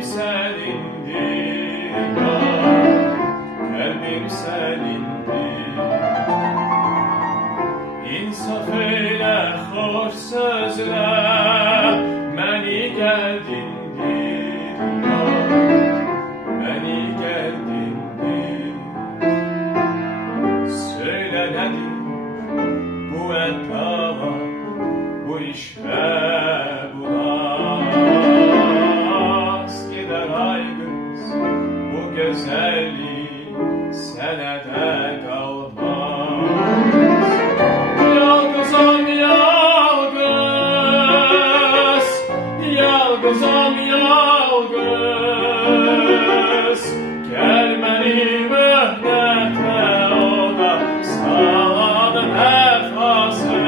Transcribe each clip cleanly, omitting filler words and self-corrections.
Kalbim senindir ya, kalbim senindir. İnsaf eyle, hoş sözle, məni gəldindir ya, məni gəldindir. Söyle nedir bu eddava, bu iş ve bu naz? Gider ay kız, bu güzellik senede kalmaz. Yalgızam yalgız, yalgızam yalgız. Gel beni mühnete oda, sağladım vefasız.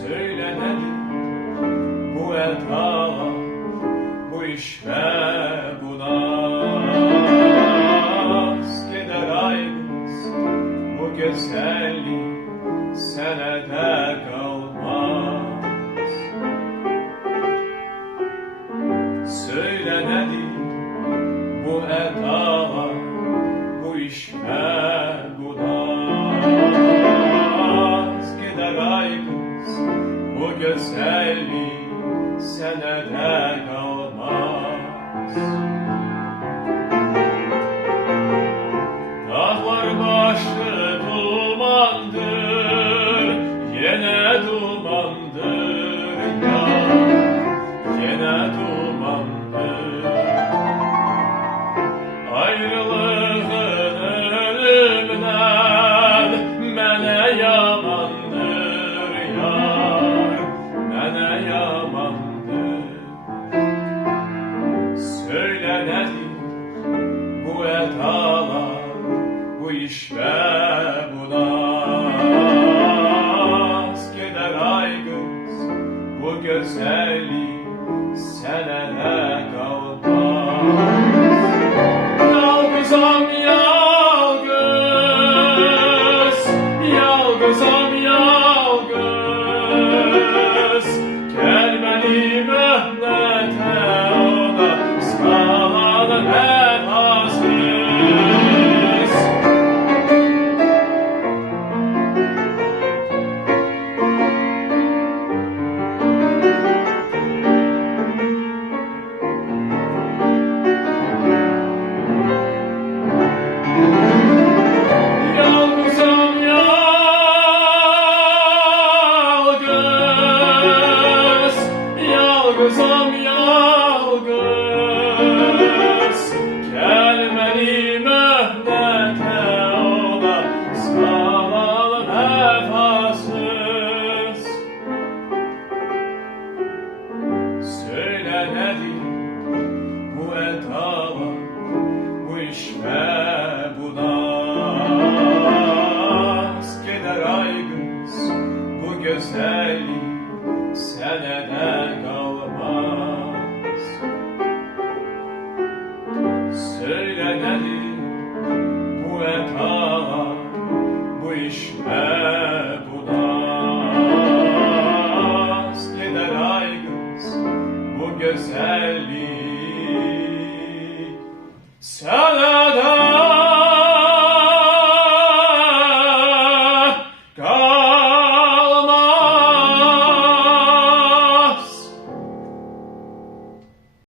Söyle nedir bu eddava, bu iş ve bu naz? Gider ay kız, bu güzellik senede kalmaz. Söyle nedir bu eddava, bu iş ve bu naz? Gider ay kız, bu güzellik senede kalmaz. Dağlar başı dumandır, yine dumandır ya, yine dumandır. Ayrılığın ölümden mənə yamandır yar, mənə yamandır. Söyle nedir bu edalar, bu iş ve bu naz? Gider ay kız, bu güzellik senede kalmaz. Yalgızam yalgız, yalgızam yalgız. Gel beni mühnete oda, sağladım vefasız. Yalgızam yalgız, yalgızam yalgız. Gel beni mühnete oda, sağladım vefasız. Söyle nedir bu eddava, bu iş ve bu naz? Gider ay kız, bu güzellik senede kalmaz. Söyle nedir bu eddava, bu iş ve bu naz? Gider ay kız, bu güzellik